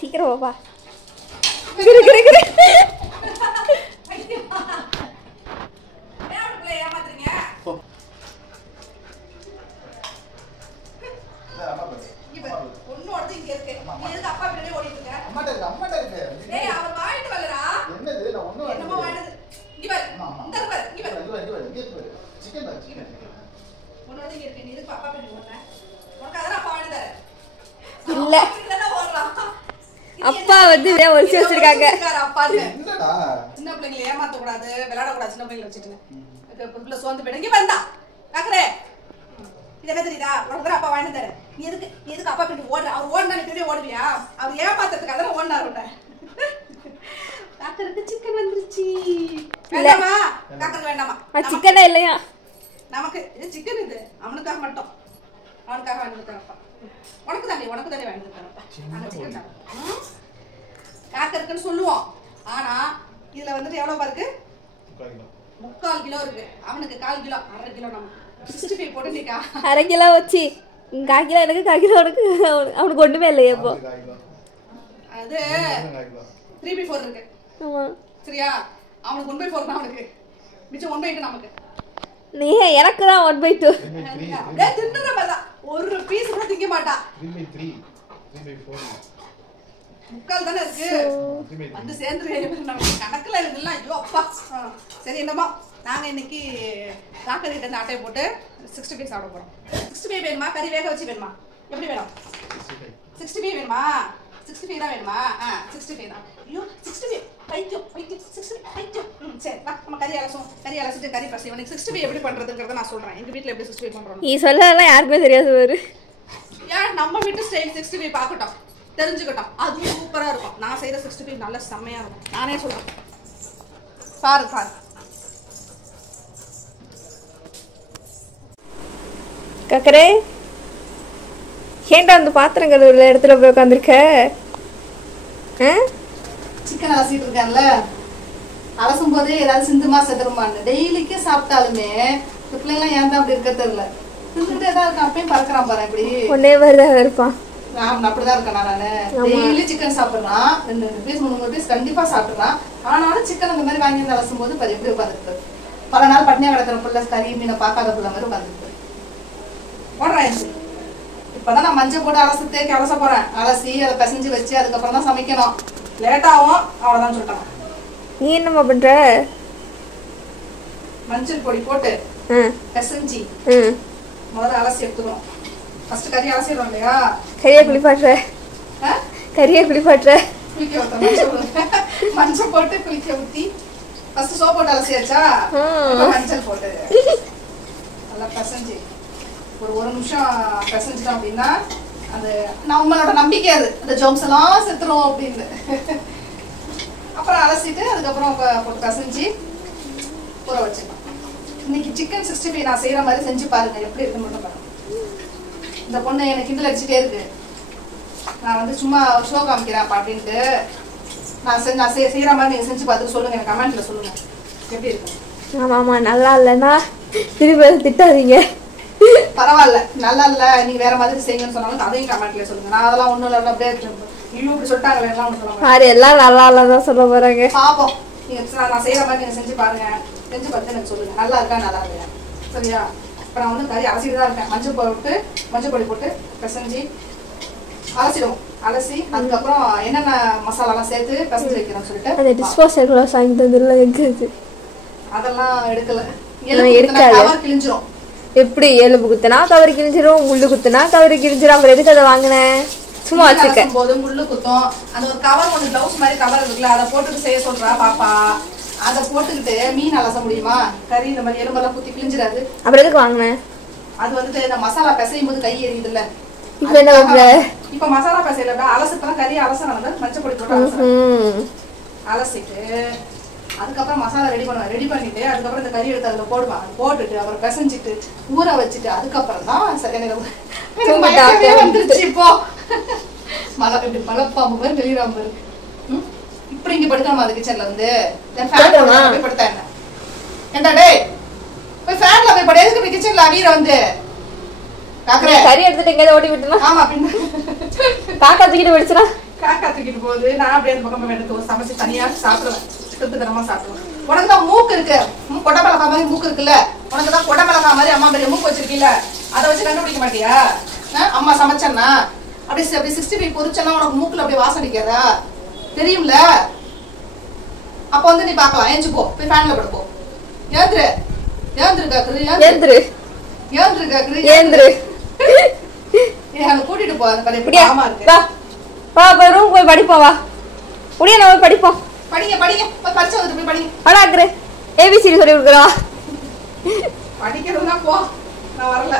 சீக்கிரம் வாப்பா. கிரு கிரு கிரு. இல்ல அப்பா வந்து ஒளிச்சு வச்சிருக்காங்க. சின்ன பிள்ளைங்களை ஏமாத்த கூடாது, விளையாட கூடாது. சின்ன பிள்ளைங்களை வச்சுட்டு சோர்ந்து போயிடு. இங்க வந்தா காக்கரே, இது என்ன தெரியுதா? உனக்கு அப்பா வாங்கி தரேன். நீ எதுக்கு அப்பா பின்னாடி ஓடுற? அவர் ஓடினா நீ பின்னாடி ஓடுவியா? அவர் ஏமாத்துறதுக்கு அதெல்லாம் ஓடினாரு. காக்கருக்கு சிக்கன் வந்துருச்சு. வேண்டாமா? காக்கருக்கு வேண்டாமா? சிக்கனே இல்லையா? நமக்கு இது சிக்கன். இது அவனுக்காக மட்டும், அவனுக்காக வாங்கி தரப்பா. உனக்கு தானே வாங்கி தரப்பா. நாங்க சிக்கன் தான் காக்கருக்குன்னு சொல்லுவோம். ஆனா இதுல வந்துட்டு எவ்வளவு இருக்கு? 3/4 கிலோ இருக்கு. அவனுக்கு 1/4 கிலோ, 1/2 கிலோ. நம்ம 65 போட்டு நீ 1/2 கிலோ வச்சு 1/4 கிலோ எனக்கு 1/4 கிலோ உனக்கு. அவனுக்கு ஒண்ணுமே இல்லையே இப்போ. அது 3/4 இருக்கு. சரியா? அவனுக்கு 1/4 தான். அவனுக்கு மிச்சம் 1/2 நமக்கு. நீ எனக்கு தான் 1/2. தின்னுற மாதிரிதான். ஒரு பீஸ் கூட திங்க மாட்டா. 3/3 3/4 முக்கால் தானே இருக்கு. வந்து சேர்ந்துருவேன் நமக்கு கணக்குல இருக்குல்ல. ஐயோ அப்பா. சரி, என்னமா நாங்க இன்னைக்கு காக்கரி கிட்ட இந்த அட்டையை போட்டு 65 சாப்பிட போறோம். 65 வேணுமா? கறி வேக வச்சு வேணுமா? எப்படி வேணும்? 65 வேணுமா? 65 தான் வேணுமா? 65 தான். ஐயோ 65 பைத்தியம் 65 பைத்தியம். சரி வா, நம்ம கறி அலசிட்டு கறி பசி. உனக்கு 65 எப்படி பண்றதுங்கிறத நான் சொல்றேன். எங்க வீட்டுல எப்படி 65 பண்றோம் நீ சொல்லலாம். யாருக்குமே தெரியாது பாரு. ஏன் நம்ம வீட்டு ஸ்டைல் 65 பார்க்கட்டும், தெரிஞ்சுக்கட்டும். அதுவும் சூப்பரா இருக்கும். நான் செய்யற 65 நல்ல செம்மையா இருக்கும். நானே சொல்றேன். பாரு. காக்கரே, ஏன்டா அந்த பாத்திரம் கழுவுற இடத்துல போய் உட்காந்துருக்க? சிக்கன் அலசிட்டு இருக்கான்ல, அலசும் போதே ஏதாவது சிந்துமா செதுருமான்னு டெய்லிக்கு சாப்பிட்டாலுமே இந்த பிள்ளைங்களாம் ஏன் தான் அப்படி இருக்க தெரியல. தின்னுட்டே தான் இருக்கான். அப்பயும் பறக்கிறான் பாரு. இப்படி ஒன்னே மாதிரிதான் இருப்பான். அப்படிதான் இருக்கேன் நானு. டெய்லி சிக்கன் சாப்பிடுறான். 2 பீஸ் 3 பீஸ் கண்டிப்பா சாப்பிடுறான். ஆனாலும் சிக்கன் அந்த மாதிரி வாங்கி வந்து அலசும் போது பாரு எப்படி உட்காந்துருக்கு. பல நாள் பட்னியா கிடக்கிற பிள்ளை, கறி மீனை பார்க்காத பிள்ளை மாதிரி உட்காந்துருக்கு. ஓடுறான். இப்பதான் நான் மஞ்சள் போட்டு அலச போறேன். அலசி அதை பிசைஞ்சு வச்சு அதுக்கப்புறம் தான் சமைக்கணும். லேட்டாகும். அவ்வளவுதான் சொல்லிட்டான். நீ என்னம்மா பண்ற? மஞ்சள் பொடி போட்டு பிசைஞ்சு முதல்ல அலசி எடுத்துக்கணும். ஃபர்ஸ்ட் கறி அலசிடுறோம் இல்லையா? கறியை குளிப்பாட்டுற. குளிக்க ஊத்த மஞ்சள் போட்டு குளிக்க ஊத்தி ஃபர்ஸ்ட் சோப் போட்டு அலசியாச்சா, மஞ்சள் போட்டு நல்லா பிசைஞ்சு ஒரு நிமிஷம் பிசைஞ்சிட்டோம் அப்படின்னா அது நம்மளோட நம்பிக்கை. அது அந்த ஜோம்ஸ் எல்லாம் செத்துரும் அப்படின்னு. அப்புறம் அலசிட்டு அதுக்கப்புறம் போட்டு பிசைஞ்சு ஊற வச்சுக்கலாம். இன்னைக்கு சிக்கன் 65 நான் செய்யற மாதிரி செஞ்சு பாருங்க. எப்படி இருக்குன்னு மட்டும் பாருங்க. இந்த பொண்ணு எனக்கு கிண்டல் அடிச்சுட்டே இருக்கு. நான் வந்து சும்மா ஷோ காமிக்கிறேன் அப்படின்ட்டு நான் செய்யற மாதிரி நீங்க செஞ்சு பார்த்துட்டு சொல்லுங்க. எனக்கு கமெண்ட்ல சொல்லுங்க எப்படி இருக்கு. ஆமா நல்லா இல்லைன்னா திரும்ப திட்டாதீங்க. பரவாயில்ல, நல்லா இல்ல நீங்க வேற மாதிரி செய்யுங்கன்னு சொன்னாலும் அதையும் கமெண்ட்ல சொல்லுங்க. நான் அதெல்லாம் ஒண்ணும் இல்லை அப்படியே இப்படி சொல்லிட்டாங்க எல்லாம் ஒண்ணு சொல்லுவாங்க. எல்லாம் நல்லா இல்லதான் சொல்ல போறாங்க. பாப்போம். நீங்க நான் செய்யற மாதிரி நீங்க செஞ்சு பாருங்க. செஞ்சு பார்த்து எனக்கு சொல்லுங்க நல்லா இருக்கா நல்லா இல்லையா. சரியா? இப்ப நான் வந்து கறி அலசிட்டு தான் இருக்கேன். மஞ்சள் பொடி போட்டு பிசைஞ்சு அலசிடுவோம். அலசி அதுக்கப்புறம் என்னென்ன மசாலாலாம் சேர்த்து பிசைஞ்சு வைக்கிறோம்னு சொல்லிட்டு அந்த டிஸ்போசல் கூட வாங்கி தந்துடல. எங்க அதெல்லாம் எடுக்கல. எடுக்காது. கிழிஞ்சிரும். எப்படி எலும்பு குத்துனா கவரி கிழிஞ்சிரும், முள்ளு குத்துனா கவரி கிழிஞ்சிரும். அப்புறம் எதுக்கு அதை வாங்கினேன்? சும்மா வச்சுக்க போது முள்ளு குத்தும். அந்த ஒரு கவர் ஒன்று ப்ளவுஸ் மாதிரி கவர் இருக்குல்ல, அதை போட்டுட்டு செய்ய சொல்றா பாப்பா. அதை போட்டுக்கிட்டு மீன் அலச முடியுமா? கறி இந்த மாதிரி எலும்பெல்லாம் குத்தி கிழிஞ்சிடாது. அப்புறம் எதுக்கு வாங்கினேன்? அது வந்துட்டு இந்த மசாலா பிசையும் போது கை எரியுது இல்ல. இப்ப என்ன பண்ற? இப்ப மசாலா பிசையில அலசுப்பதான் கறி அலசணும். மஞ்சள் பொடி போட்டு அலசிட்டு அதுக்கப்புறம் மசாலா ரெடி பண்ணுவேன். ரெடி பண்ணிட்டு அதுக்கப்புறம் இந்த கறி எடுத்து அதுல போடுவேன். போட்டுட்டு அப்புறம் பிசைஞ்சிட்டு ஊற வச்சுட்டு அதுக்கப்புறம் தான் சரியான வந்துருச்சு. இப்போ இப்படி மலைப்பாம்பு மாதிரி வெளியிடாம இருக்கு. இப்படி இங்க படுக்கணுமா அந்த கிச்சன்ல வந்து? படுத்தா என்ன? ஏண்டா டேய் போய் ஃபேன்ல போய் படு. எதுக்கு கிச்சன்ல அடியில வந்து கறி எடுத்துட்டு எங்கேயாவது ஓடி விட்டுனா? ஆமா பின்ன காக்கா தூக்கிட்டு போயிடுச்சுனா காக்கா தூக்கிட்டு போகுது. நான் அப்படியே அந்த பக்கம் எடுத்து சமைச்சு தனியா சாப்பிடுவேன். திருத்தரமா சாப்பிடுவேன். உனக்கு தான் மூக்கு இருக்கு, கொடை மிளகா மாதிரி மூக்கு இருக்குல்ல, உனக்கு தான் கொடை மிளகா மாதிரி அம்மா பெரிய மூக்கு வச்சிருக்கீல்ல, அதை வச்சு கண்டுபிடிக்க மாட்டியா? அம்மா சமைச்சேன்னா அப்படி 65 பொரிச்செல்லாம் உனக்கு மூக்குல அப்படியே வாசம் அடிக்காதா? தெரியும்ல? அப்ப வந்து நீ பாக்கலாம். ஏஞ்சு போ, போய் ஃபேன்ல படுப்போ. ஏந்திரு ஏந்திரு காக்குரு, ஏந்திரு ஏந்திரு காக்குரு, ஏந்திரு. அங்க கூட்டிட்டு போ. அந்த கடை ஆமா இருக்கு. வா போய் ரூம் போய் படிப்போம். வா முடிய நம்ம படிப்போம். படிங்க படிங்க, பரிச்சை வந்துட்டு போய் படிங்க. அடாக்குரு ஏபிசிடி சொல்லி கொடுக்குறா. படிக்கிறதுனா போ, நான் வரல.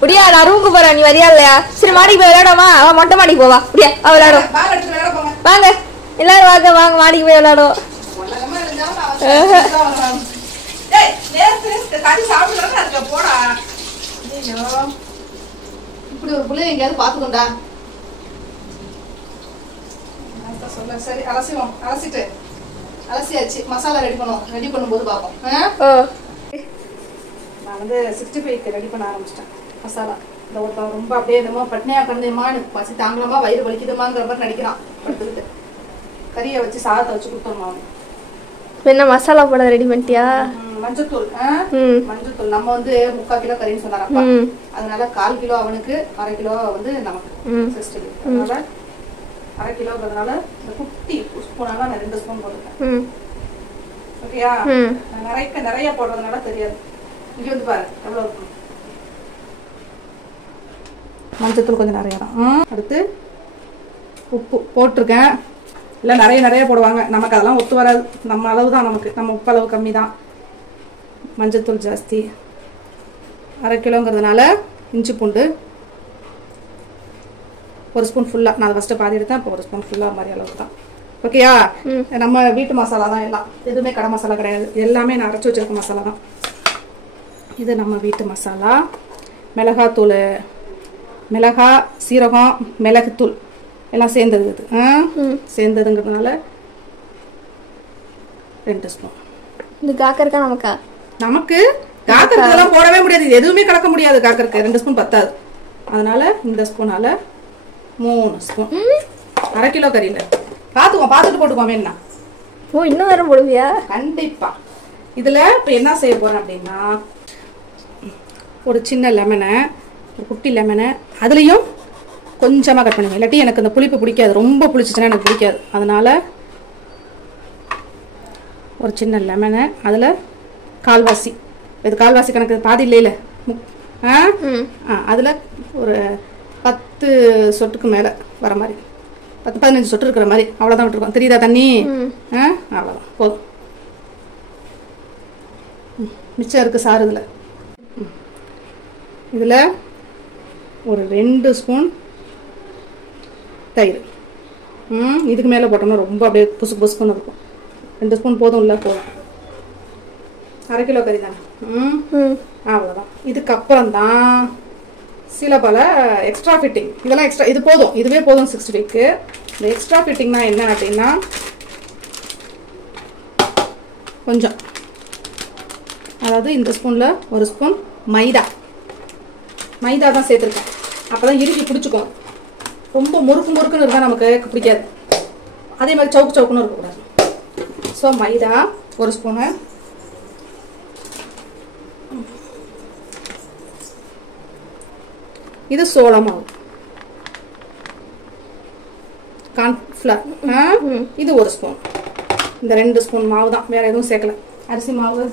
முடியா நான் ரூமுக்கு போறேன், நீ வரியா இல்லையா? சரி மாடிக்கு போய் விளையாடாமா? அவன் மொட்டை மாடிக்கு போவா. முடியா அவ விளையாடும். பால் எடுத்து விளையாட போங்க. வாங்க எல்லாரும் வாங்க வாங்க மாடிக்கு போய் விளையாடும். உலகமா இருந்தாலும் நான் டேய் நேத்து கறி சாப்பிடுறேன்னு அதுக்கு போடா. ஐயோ இப்படி ஒரு புள்ளைய எங்கேயாவது பாத்துக்கோண்டா. சொல்ல சரி அலசிவோம். அலசியாச்சு. மசாலா ரெடி பண்ணும்போது பார்ப்போம். நான் வந்து 65க்கு ரெடி பண்ண ஆரம்பிச்சிட்டேன் மசாலா. இந்த ஒருத்தன் ரொம்ப அப்படியே என்னமோ பட்னியா கிடந்தேமான்னு பசி தாங்கலாமா வயிறு வலிக்குதுமாங்கிற மாதிரி நடிக்கிறான் படுத்துக்கிட்டு. கறியை வச்சு சாதத்தை வச்சு கொடுத்தோம். அவன் என்ன மசாலா போட ரெடி பண்ணிட்டியா? மஞ்சத்தூள். மஞ்சத்தூள் நம்ம வந்து 3/4 கிலோ கறின்னு சொன்னாரப்பா. அதனால 1/4 கிலோ அவனுக்கு, 1/2 கிலோ வந்து நமக்கு. அதனால 1/2 கிலோங்கிறதுனால இந்த குட்டி ஸ்பூனால நான் 2 ஸ்பூன் போட்டுருக்கேன். ஓகேயா? நிறைய போடுறதுனால தெரியாது. இங்க வந்து பாரு எவ்வளவு இருக்கும். மஞ்சத்தூள் கொஞ்சம் நிறைய தான். அடுத்து உப்பு போட்டிருக்கேன். இல்லை நிறைய போடுவாங்க, நமக்கு அதெல்லாம் ஒத்து வராது. நம்ம அளவு தான் நமக்கு, நம்ம உப்பு அளவு கம்மி தான். மஞ்சத்தூள் ஜாஸ்தி. 1/2 கிலோங்கிறதுனால இஞ்சி பூண்டு 1 ஸ்பூன் ஃபுல்லாக. நான் ஃபஸ்ட்டு பாதி எடுத்தேன், இப்போ 1 ஸ்பூன் ஃபுல்லாக மாதிரி அளவுக்கு தான். ஓகேயா? நம்ம வீட்டு மசாலா தான் எல்லாம், எதுவுமே கடை மசாலா கிடையாது. எல்லாமே நான் அரைச்சி வச்சிருக்க மசாலா தான். இது நம்ம வீட்டு மசாலா. மிளகாத்தூள், மிளகா, சீரகம், மிளகுத்தூள் எல்லாம் சேர்ந்தது. சேர்ந்ததுங்கிறதுனால 2 ஸ்பூன். இது காக்கறக்கா நமக்கா? நமக்கு காக்கறதுலாம் போடவே முடியாது, எதுவுமே கலக்க முடியாது. காக்கறதுக்கு 2 ஸ்பூன் பத்தாது. அதனால இந்த ஸ்பூனால 3 ஸ்பூன். 1/2 கிலோ கறியில் பார்த்துட்டு போட்டுக்கோமே. என்ன ஓ இன்னும் வேற போடுவியா? கண்டிப்பா. இதுல இப்போ என்ன செய்ய போறேன் அப்படின்னா, ஒரு சின்ன லெமனை, ஒரு குட்டி லெமனை அதுலேயும் கொஞ்சமாக கட் பண்ணுவேன். இல்லாட்டி எனக்கு இந்த புளிப்பு பிடிக்காது, ரொம்ப புளிச்சிச்சுன்னா எனக்கு பிடிக்காது. அதனால ஒரு சின்ன லெமனை அதில் கால்வாசி, இது கால்வாசி கணக்கு, பாதி இல்லையில அதில் ஒரு 10 சொட்டுக்கு மேலே வர மாதிரி, 10-15 சொட்டு இருக்கிற மாதிரி, அவ்வளோதான் விட்டுருக்கோம். தெரியுதா தண்ணி? அவ்வளோதான் போதும். மிச்சம் இருக்குது சாறு. இதில் ஒரு 2 ஸ்பூன் தயிர். இதுக்கு மேலே போட்டோம்னா ரொம்ப அப்படியே புசுக்குன்னு இருக்கும். 2 ஸ்பூன் போதும். இல்லை போதும். 1/2 கிலோ கறி தானே. அவ்வளோதான். இதுக்கப்புறம் தான் சில பல எக்ஸ்ட்ரா ஃபிட்டிங். இதெல்லாம் எக்ஸ்ட்ரா, இது போதும், இதுவே போதும் 65க்கு. இந்த எக்ஸ்ட்ரா ஃபிட்டிங்னா என்ன அப்படின்னா, கொஞ்சம், அதாவது இந்த ஸ்பூனில் 1 ஸ்பூன் மைதா தான் சேர்த்துருக்கேன். அப்போ தான் இறுக்கி பிடிச்சிக்கும். ரொம்ப முறுக்குன்னு இருந்தால் நமக்கு பிடிக்காது. அதே மாதிரி சவுக்குன்னு இருக்கக்கூடாது. ஸோ மைதா 1 ஸ்பூனு. இது சோள மாவு, கார்ன்ஃப்ளவர். இது 1 ஸ்பூன். இந்த 2 ஸ்பூன் மாவு தான், வேற எதுவும் சேர்க்கல. அரிசி மாவு,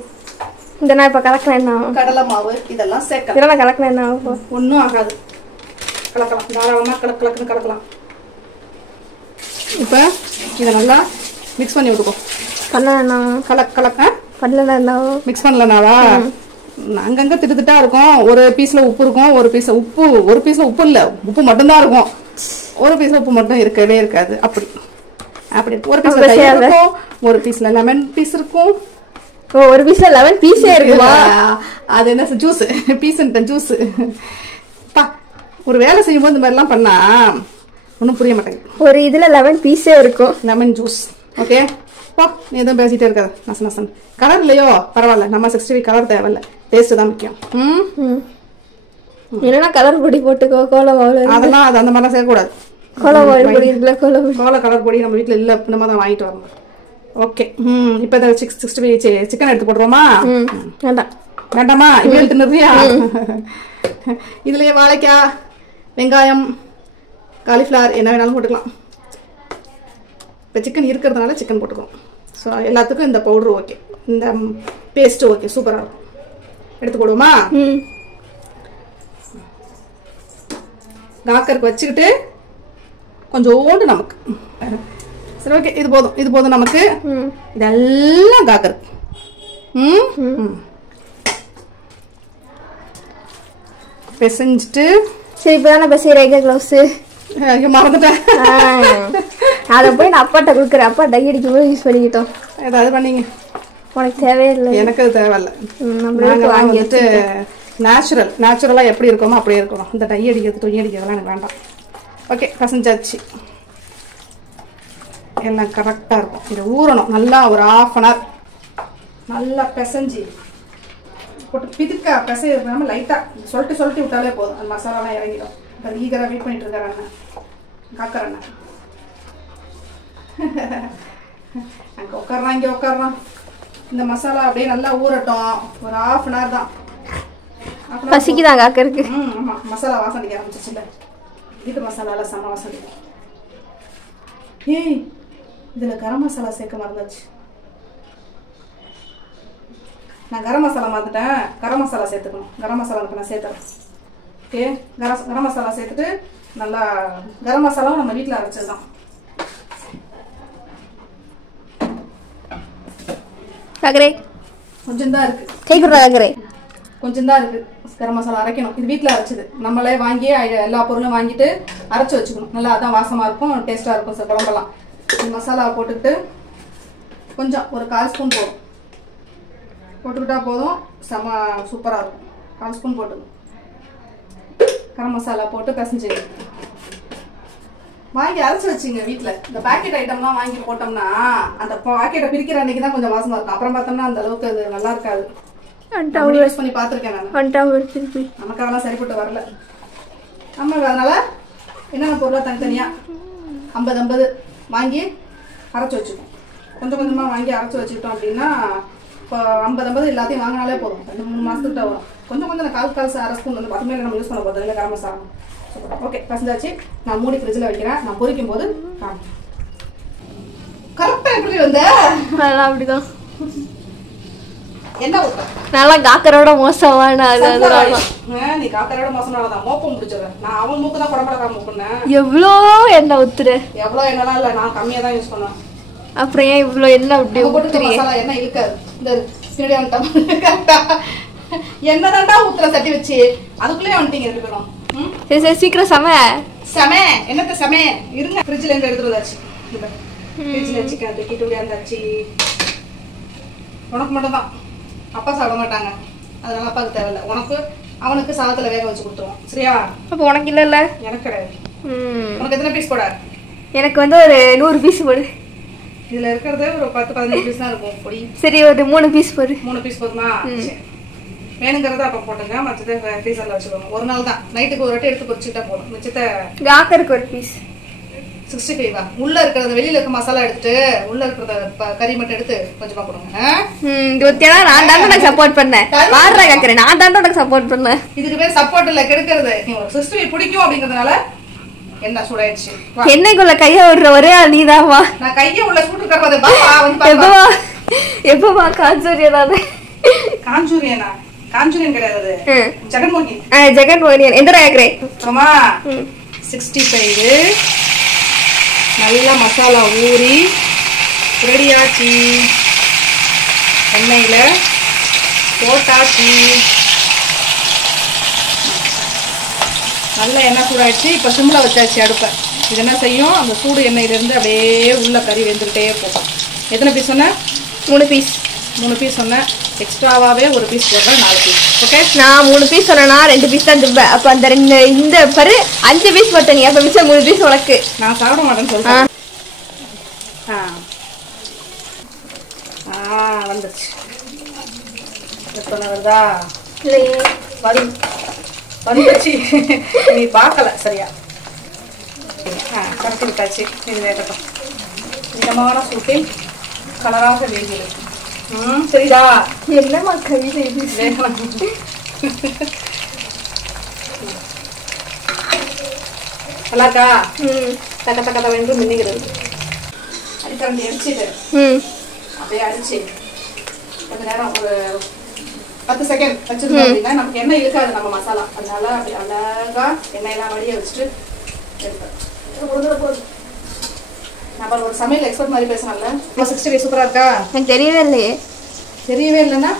இந்த நான் இப்போ கலக்கினேன்னா கடலை மாவு, இதெல்லாம் சேர்க்கல. இதெல்லாம் கலக்கினேன்னா ஒன்றும் ஆகாது. கலக்கலாம், தாராளமாக கலக்குன்னு கலக்கலாம். இப்போ இதை நல்லா மிக்ஸ் பண்ணி விட்டுக்கோ. பண்ணலண்ணா பண்ணலண்ணா மிக்ஸ் பண்ணலனாவா? அங்கங்கே திட்டுத்திட்டா இருக்கும். ஒரு பீஸில் உப்பு இருக்கும், ஒரு பீஸில் உப்பு இல்லை, உப்பு மட்டும்தான் இருக்கும். ஒரு பீஸில் உப்பு மட்டும் இருக்கவே இருக்காது. அப்படி ஒரு பீஸில் தயிர் இருக்கும், ஒரு பீஸில் லெமன் பீஸ் இருக்கும். ஒரு பீஸ்ல 11 பீஸே இருக்குமா? அது என்ன ஜூஸ் பீஸ்ன்ட்டு ஜூஸ். ஒரு வேலை செய்யும்போது இந்த மாதிரிலாம் பண்ணா ஒன்றும் புரிய மாட்டேங்குது. ஒரு இதுல 11 பீஸே இருக்கும். Lemon juice. ஓகே பா, நீ எதுவும் பேசிட்டே இருக்காது. நசன் கலர் இல்லையோ பரவாயில்ல, நம்ம 65 கலர் தேவையில்ல, டேஸ்ட் தான் முக்கியம். இல்லைன்னா கலர் பொடி போட்டுக்கோ, கோலம் மாவு, அதெல்லாம் அது அந்த மாதிரிலாம் செய்யக்கூடாது. கோல கலர் பொடி நம்ம வீட்டில் இல்லை, இந்த மாதிரி தான் வாங்கிட்டு வரணும். ஓகே. இப்போ இந்த 65 சிக்கன் எடுத்து போடுவோமா? வேண்டாம் வேண்டாமா? இப்போ தின்னுறியா? இதுலேயே வாழைக்காய், வெங்காயம், காலிஃப்ளவர் என்ன வேணாலும் போட்டுக்கலாம். இப்போ சிக்கன் இருக்கிறதுனால சிக்கன் போட்டுக்கலாம். ஸோ எல்லாத்துக்கும் இந்த பவுட்ரு ஓகே, இந்த பேஸ்ட்டு ஓகே, சூப்பராக இருக்கும். எடுத்து போடுவோமா? காக்கருக்கு வச்சுக்கிட்டு கொஞ்சோண்டு நமக்கு. சரி ஓகே, இது போதும், இது போதும் நமக்கு. இதெல்லாம் காக்கருக்கு. பிசைஞ்சிட்டு சரி இப்பதானே பேசுறேன் க்ளவுஸு மறந்துட்டேன். அதை போய் நான் அப்பாட்ட கொடுக்குறேன். அப்பா டை அடிக்கும் போது யூஸ் பண்ணிக்கிட்டோம். ஏதாவது பண்ணீங்க, உனக்கு தேவையில்லை. எனக்கு அது தேவையில்லை. நாங்கள் வாங்கிட்டு நேச்சுரலாக எப்படி இருக்கோமோ அப்படியே இருக்கணும். இந்த டை அடிக்கிறது துணி அடிக்கிறதுலாம் எனக்கு வேண்டாம். ஓகே, பசஞ்சாச்சு. எல்லாம் கரெக்டாக இருக்கும். இதை ஊறணும் நல்லா, ஒரு 1/2 hour நல்லா பிசைஞ்சி போட்டு பிதுக்கா பிசையாமல் லைட்டாக சொல்லிட்டு விட்டாலே போதும். அந்த மசாலாலாம் இறங்கிடும். இப்போ ஈகராக வெயிட் பண்ணிட்டு இருக்காரு அண்ணன், காக்கர் அண்ணன். அங்கே உட்காடுறான், இங்கே உட்காடுறான். இந்த மசாலா அப்படியே நல்லா ஊறட்டும். ஒரு 1/2 hour தான். பசிக்குதான் காக்கருக்கு. ஆமாம், மசாலா வாசம் அடிக்க ஆரம்பிச்சிச்சுல. வீட்டு மசாலாவில் செம்ம வாசம் அடிக்கும். ஏய், இதில் கரம் மசாலா சேர்க்க மறந்தாச்சு. நான் கரம் மசாலா மாற்றிட்டேன். கரம் மசாலா சேர்த்துக்கணும். கரம் மசாலா இப்போ நான் சேர்த்துறேன். ஓகே, கரம் மசாலா சேர்த்துட்டு நல்லா, கரம் மசாலாவும் நம்ம வீட்டில் அரைச்சது தான். காக்கரே கொஞ்சம் தான் இருக்கு. கேக்குறா காக்கரே? கொஞ்சம் தான் இருக்கு. கரம் மசாலா அரைக்கணும். இது வீட்டில் அரைச்சது. நம்மளே வாங்கி எல்லா பொருளும் வாங்கிட்டு அரைச்சி வச்சுக்கணும். நல்லா அதான் வாசமாக இருக்கும், டேஸ்ட்டாக இருக்கும். சார் குழம்பெல்லாம் இந்த மசாலாவை போட்டுக்கிட்டு கொஞ்சம் ஒரு 1/4 ஸ்பூன் போதும். போட்டுக்கிட்டா போதும், செம்ம சூப்பராக இருக்கும். 1/4 ஸ்பூன் போட்டுக்கணும். கரம் மசாலா போட்டு பிசைஞ்சு வாங்கி அரைச்சி வச்சுங்க வீட்டில். இந்த பேக்கெட் ஐட்டம்லாம் வாங்கி போட்டோம்னா அந்த பாக்கெட்டை பிரிக்கிற அன்னைக்கு தான் கொஞ்சம் வாசமாக இருக்கும். அப்புறம் பார்த்தோம்னா அந்த அளவுக்கு அது நல்லா இருக்காது. யூஸ் பண்ணி பார்த்துருக்கேன் நான். நமக்காகலாம் சரிப்பட்டு வரல. நம்ம அதனால என்னென்ன பொருளாக தனித்தனியாக 50 வாங்கி அரைச்சி வச்சுக்கோம். கொஞ்சம் கொஞ்சமாக வாங்கி அரைச்சி வச்சுக்கிட்டோம் அப்படின்னா இப்போ 50 எல்லாத்தையும் வாங்கினாலே போதும். 2-3 மாதத்துக்கிட்ட வரும். கொஞ்சம் கொஞ்சம் 1/4 அரை ஸ்பூன் வந்து 10 மேலே நம்ம யூஸ் பண்ண போகிறது இல்லை. கரம் மசாலா சூப்பர். ஓகே, பசந்தாச்சு. நான் மூடி ஃப்ரிட்ஜில் வைக்கிறேன். நான் பொரிக்கும் போது கரெக்டாக எப்படி வந்த அப்படிதான் என்ன ஊற்ற நல்லா காக்கரோட மோசமான நீ காக்கரோட மோசமானதான் மோப்பம் முடிச்சவன். நான் அவன் மூக்கு தான் குடம்படக்கா மூக்குன்னேன். எவ்வளோ எண்ணெய் ஊத்துற? எவ்வளோ எண்ணெய்லாம் இல்லை, நான் கம்மியாக தான் யூஸ் பண்ணுவேன். அப்புறம் ஏன் இவ்வளோ எண்ணெய் அப்படி போட்டு மசாலா எண்ணெய் இழுக்காது. இந்த பின்னாடி வந்துட்டா எண்ணெய் தான்டா ஊத்துற சட்டி வச்சு. அதுக்குள்ளேயே வந்துட்டீங்க 2 பேரும். சரி சரி சீக்கிரம் சமே என்னத்த சமே இருங்க. ஃப்ரிட்ஜில் இருந்து எடுத்துட்டு வந்தாச்சு. ஃப்ரிட்ஜில் சிக்கன் தூக்கிட்டு இருந்தாச்சு. உனக்கு மட்டும் தான், அப்பா சாப்பிட மாட்டாங்க. அதனால அப்பாவுக்கு தேவையில்லை. உனக்கு அவனுக்கு சாதத்தில் வேக வச்சு கொடுத்துருவோம். சரியா? அப்போ உனக்கு இல்லைல்ல? எனக்கு கிடையாது. உனக்கு எத்தனை பீஸ் போட? எனக்கு வந்து ஒரு 100 பீஸ் போடு. இதில் இருக்கிறது ஒரு 10-15 பீஸ் தான் இருக்கும் பொடி. சரி, ஒரு 3 பீஸ் போடு. 3 பீஸ் போதுமா? வேணுங்கிறத அப்போ போட்டுங்க. மற்றதை ஃப்ரீசரில் வச்சுக்கோங்க. ஒரு நாள் தான், நைட்டுக்கு ஒரு வாட்டி எடுத்து பொரிச்சுட்டா போதும். மிச்சத்தை காக்கருக்கு ஒரு பீஸ். 65 உள்ள இருக்கிறத, வெளியில இருக்க மசாலா எடுத்துட்டு உள்ள இருக்கிறத கறி மட்டும் எடுத்து கொஞ்சமா கொடுங்க. நான் தான் உனக்கு சப்போர்ட் பண்ணேன். வாடுறா காக்கறேன், நான் தான் உனக்கு சப்போர்ட் பண்ணேன். இதுக்கு பேர் சப்போர்ட் இல்ல, கெடுக்கிறது. நீ ஒரு 65 பிடிக்கும் அப்படிங்கிறதுனால என்ன சூடாயிடுச்சு. என்னைக்குள்ள கைய விடுற ஒரே ஆள் நீதான். வா, நான் கைய உள்ள சூட்டு கறப்பது. எப்பவா காஞ்சூரியன்? காஞ்சூரியனா? காஞ்சூரியன் கிடையாது, ஜெகன்மோகன். ஜெகன்மோகன் எந்த கேக்குறேன்? 65 நல்லா மசாலா ஊறி ரெடியாச்சு. எண்ணெயில போட்டாச்சு. நல்லா எண்ணெய் சூடாயிடுச்சு. இப்போ சிம்மில் வச்சாச்சு அடுப்பை. இது என்ன செய்யும், அந்த சூடு எண்ணெயிலேருந்து அப்படியே உள்ள கறி வெந்துக்கிட்டே போகும். எத்தனை பீஸ் சொன்னேன்? 3 பீஸ். 3 பீஸ் சொன்னேன். எக்ஸ்ட்ராவாகவே ஒரு பீஸ் போடுறேன். 4 பீஸ். ஓகே, நான் 3 பீஸ் சொன்னா 2 பீஸ் தான் திம்பேன். அப்போ அந்த இந்த பரு 5 பீஸ் போட்ட நீ. அப்போ மிச்சம் 3 பீஸ் உனக்கு. நான் சாப்பிட மாட்டேன்னு சொல்றேன். வந்துச்சு. வருதா? இல்லையே, வந்துச்சு. நீ பார்க்கல சரியா? கறக்கி விட்டாச்சு. இது வேகட்டும். மிதமான சூட்டில் கலராக வேகிறது. சரிதா? என்னம்மா கவிதை இது? நல்லா இருக்கா? தக்க தக்க வென்று மின்னுகிறது. அடிக்கரண்டி அடிச்சுட்டு அப்படியே அடிச்சு கொஞ்ச நேரம் ஒரு 10 செகண்ட் வச்சிருந்தோம் அப்படின்னா நமக்கு எண்ணெய் இழுக்காது நம்ம மசாலா. அதனால அப்படி அழகா எண்ணெயெல்லாம் வடிய வச்சுட்டு எடுப்பேன். நான் ஒரு சமையல் எக்ஸ்பர்ட் மாதிரி பேசுறேன்ல. 65 சூப்பரா இருக்கா? எனக்கு தெரியவே இல்லையே. தெரியவே இல்லைன்னா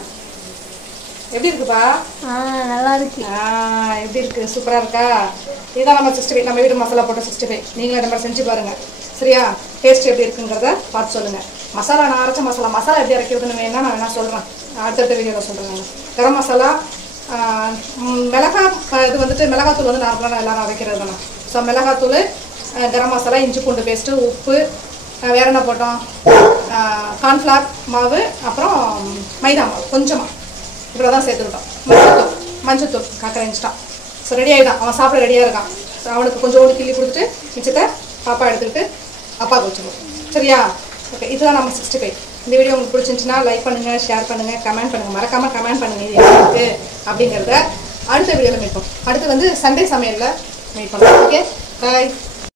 எப்படி இருக்குப்பா? நல்லா இருக்கு. எப்படி இருக்கு? சூப்பரா இருக்கா? இதுதான் நம்ம 65, நம்ம வீட்டு மசாலா போட்ட 65. நீங்களும் இந்த மாதிரி செஞ்சு பாருங்க. சரியா? டேஸ்ட் எப்படி இருக்குங்கிறத பார்த்து சொல்லுங்க. மசாலா நான் அரைச்ச மசாலா எப்படி அரைக்கிறதுன்னு வேணா நான் வேணா சொல்றேன். அடுத்தடுத்த வீடியோவில் சொல்றேன். நான் கரம் மசாலா, மிளகா, இது வந்துட்டு மிளகாத்தூள் வந்து நார்மலாக எல்லாரும் அரைக்கிறது தானே. ஸோ மிளகாத்தூள், கரம் மசாலா, இஞ்சி பூண்டு பேஸ்ட்டு, உப்பு, வேற என்ன போட்டோம், கார்ன்ஃப்ளவர் மாவு, அப்புறம் மைதா மாவு கொஞ்சமாக இப்படி தான் சேர்த்துக்கிட்டோம். மஞ்சத்தூள் காக்கரை இன்ச்சிட்டான். ஸோ ரெடி ஆகிட்டான். அவன் சாப்பிட ரெடியாக இருக்கான். அவனுக்கு கொஞ்சோண்டு கிள்ளி கொடுத்துட்டு மிச்சத்தை பாப்பா எடுத்துக்கிட்டு அப்பாவுக்கு வச்சுருவோம். சரியா? ஓகே, இதுதான் நம்ம 65. இந்த வீடியோ உங்களுக்கு பிடிச்சிருந்துச்சுன்னா லைக் பண்ணுங்கள், ஷேர் பண்ணுங்கள், கமெண்ட் பண்ணுங்கள். மறக்காமல் கமெண்ட் பண்ணுங்கள் இது எப்படி இருக்குது அப்படிங்கிறத. அடுத்த வீடியோவில் மீட் பண்ணுவோம். அடுத்து வந்து சண்டே சமையலில் மீட் பண்ணுவோம். ஓகே, பாய்.